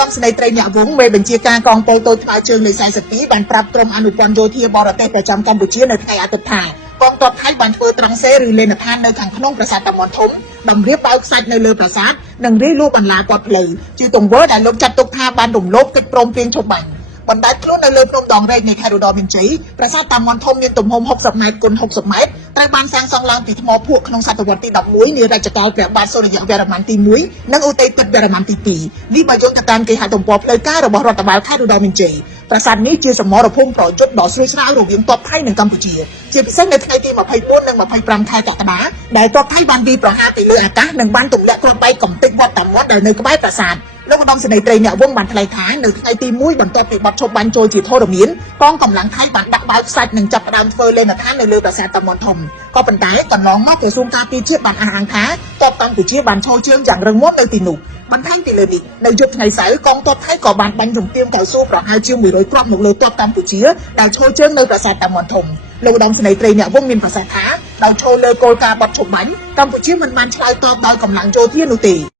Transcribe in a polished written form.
ដំស្នេហ៍ត្រីអ្នកវងមេបញ្ជាការកងពលតូចថ្មើរជើងលេខ42បានប្រាប់ក្រុមអនុព័ន្ធយោធាបរទេសប្រចាំកម្ពុជានៅថ្ងៃអាទិត្យថាកងទ័ពថៃបានធ្វើត្រង់សេឬលេនឋាននៅខាងក្នុងប្រាសាទតាមាន់ធំតម្រៀបបើកខ្សាច់នៅលើប្រាសាទនិងរាយលូបន្លាព័ទ្ធផ្លូវជាទង្វើដែលលោកចាត់ទុកថាបានរំលោភកិច្ចព្រមព្រៀងឈប់បាញ់បណ្ដាលខ្លួននៅលើភ្នំដងរែកនៃខេត្តឧត្តរមានជ័យប្រាសាទតាមាន់ធំមានទំហំ60ម៉ែត្រគុណ60ម៉ែត្រត្រូវបានសាងសង់ឡើងពីថ្មភក់ក្នុងសតវត្សទី11នារជ្ជកាលព្រះបាទសូរ្យវរ្ម័នទី1និងឧទ័យពិតវរ្ម័នទី2នេះបើយោងទៅតាមគេហទំព័រផ្លូវការរបស់រដ្ឋបាលខេត្តឧត្តរមានជ័យប្រាសាទនេះជាសមរភូមិប្រយុទ្ធដ៏ស្រួយស្រាវរវាងទ័ពថៃនិងកម្ពុជាជាពិសេសនៅថ្ងៃទី24និង25ខែកក្កដាដែលទ័ពថៃបានវាយប្រហារពីលើអាកាសនិងបានទម្លាក់គ្រាប់បែកកំទេចវត្តតាមាត់ដែលនៅក្បែរប្រាសាទលោកឧត្តមសេនីយ៍ត្រីអ្នកវងបានថ្លែងថានៅថ្ងៃទី1បន្ទាប់ពីបទឈប់បាញ់ចូលជាធរមានកងកម្លាំងថៃបានដាក់បាវខ្សាច់និងចាប់ផ្ដើមធ្វើលេនឋាននៅលើប្រាសាទតាមាន់ធំក៏ប៉ុន្តែកន្លងមកក្រសួងការពារជាតិបានអះអាងថាទ័ពកម្ពុជាបានឈរជើងយ៉ាងរឹងមាំនៅទីនោះបន្ថែមពីលើនេះនៅយប់ថ្ងៃសៅរ៍កងទ័ពថៃក៏បានបាញ់រំពាមកៅស៊ូប្រហែលជា100គ្រាប់មកលើទ័ពកម្ពុជាដែលឈរជើងនៅប្រាសាទតាមាន់ធំលោកឧត្តមសេនីយ៍ត្រីអ្នកវងមានប្រសាសន៍ថាដោយឈរលើគោលការណ៍បទឈប់បាញ់កម្ពុជាមិនបានឆ្លើយតបដោយកម្លាំងយោធានោះទេ